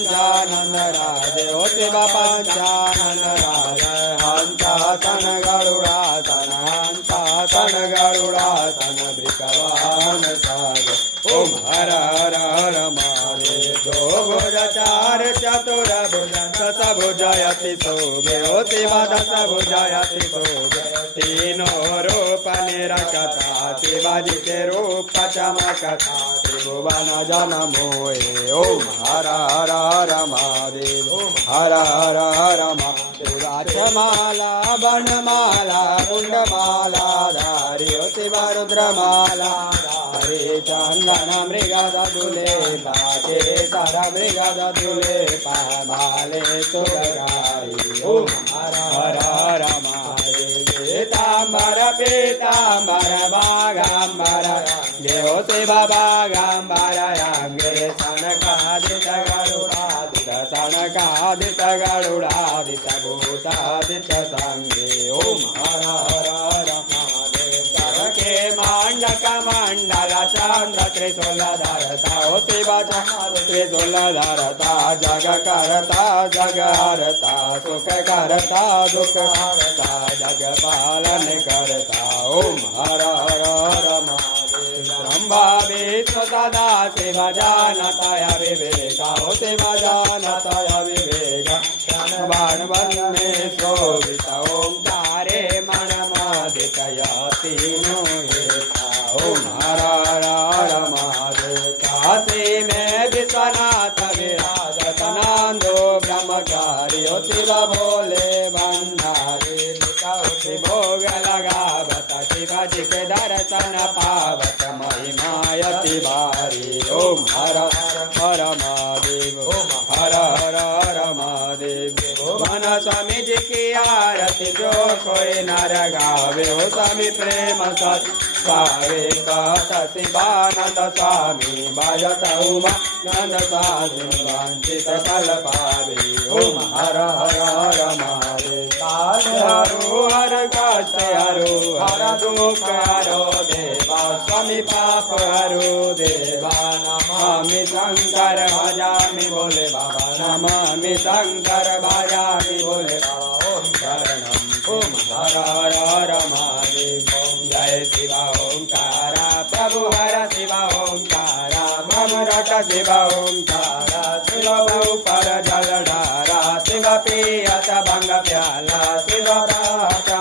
पंचानंद राजे हो शिव पंचानंद राजे हंसासन गरुड़ासन हंसासन गरुड़ासन वृषवाहन सागे ओम हर हर हर महादेव दो भुज चार चतुर भुज दस भुजयति शोभे हो शिव दस भुजयति शोभे तीनों रूप निरकथा शिवाजी के रूप चमकथा त्रिभुवन जन मोहे ओम हर हर हर महादेव हर हर हर महादेव माला बनमाला कुंडमाला धारी हो शिव रुद्रमाला हरे चंदन मृगद दुले पाचे तारा मृगद दुले पामाले सुगाई ओम हर हर हर महादेव पीतांबर पीतांबर बागांबर देहो शिव बागांबर अंगे सनकादित गरुड़ादित सनकादित गरुड़ादित भूतादित संगे ओम हर हर हर के मांडक मंडल चंद्र त्रिशूल धरता हो शिव चंद्र त्रिशूल धरता जग करता जग हरता सुख करता दुख हरता जग पालन करता ओम हर हर हर महादेव ब्रह्मा विष्णु सदा शिव जानतय विवेक हो शिव जानतय विवेक बाण में शोभित ओंकारे मणमादितय तीनों ओम हर हर हर महादेव काशी में विश्वनाथ विराजत नंदो ब्रह्मचारी हो शिव भोले भंडारी भोग लगावत शिवाजी के दर्शन पावत महिमायति भारी ओम हर हर हर महादेव ओम हर हर हर महादेव मन स्वामी जी की आरती जो कोई नर गावे हो स्वामी प्रेम सावे कहत शिवानंद स्वामी बाजत उमा नंद स्वामी वांछित फल पावे ओम हर हर हर महादेव हरो हर कष्ट हरो हर दुख हरो देवा स्वामी पाप हरो देवा नमामि शंकर भजामि भोले बाबा नमामि शंकर भजामि भोले बाबा ओम शरणम ओम हर हर हर महादेव ओम जय शिव ओंकारा प्रभु हर शिव ओंकारा मम रट शिव ओंकारा शिव पर जल ढारा शिव पियत भंग प्याला शिव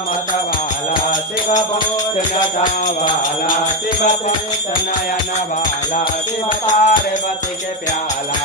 मत वाला शिव वाला शिव नयन वाला शिव पार्वती के प्याला